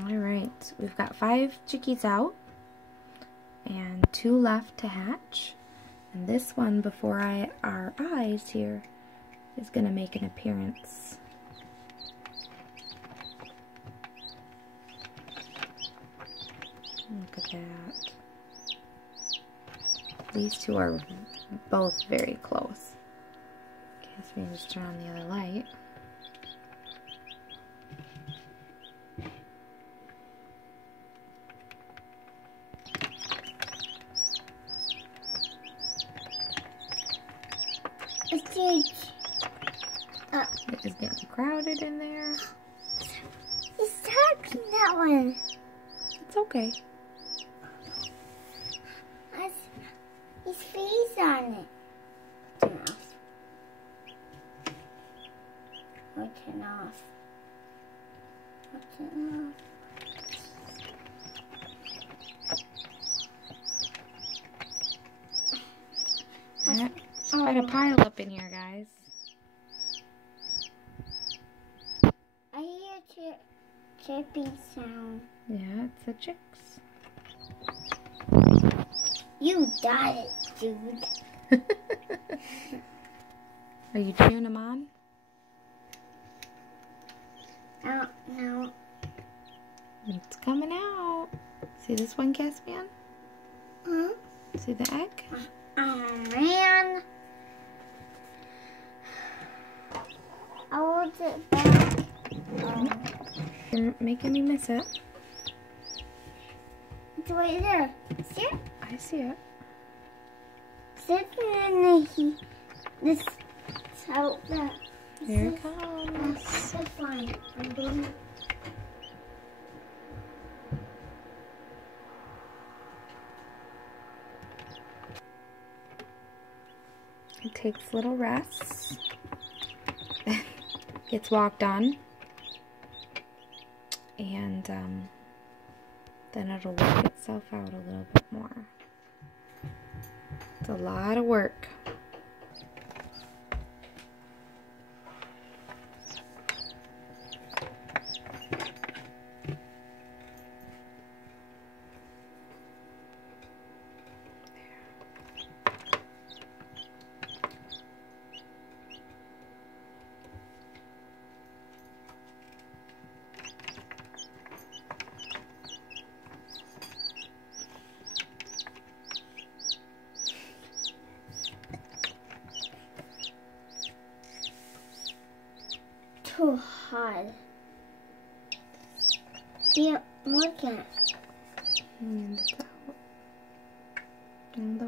Alright, we've got 5 chickies out and 2 left to hatch. And this one before our eyes here is going to make an appearance. Look at that. These two are both very close. Guess we just turn on the other light. It is getting crowded in there. It's stuck in that one. It's okay. His face on it. Turn off. Or turn off. Or turn off. There's quite a pile up in here, guys. I hear chirping sound. Yeah, it's the chicks. You got it, dude. Are you cheering them on? No. It's coming out. See this one, Caspian? Huh? See the egg? Oh, man. I want it back. You're making me miss it. It's right there. See it? I see it. Sit in this out there. Here it comes. That's fine. I'm going. It takes little rests. Gets walked on. And then it'll work itself out a little bit more. It's a lot of work. Too hard. Yeah, look at it. And it's out. All the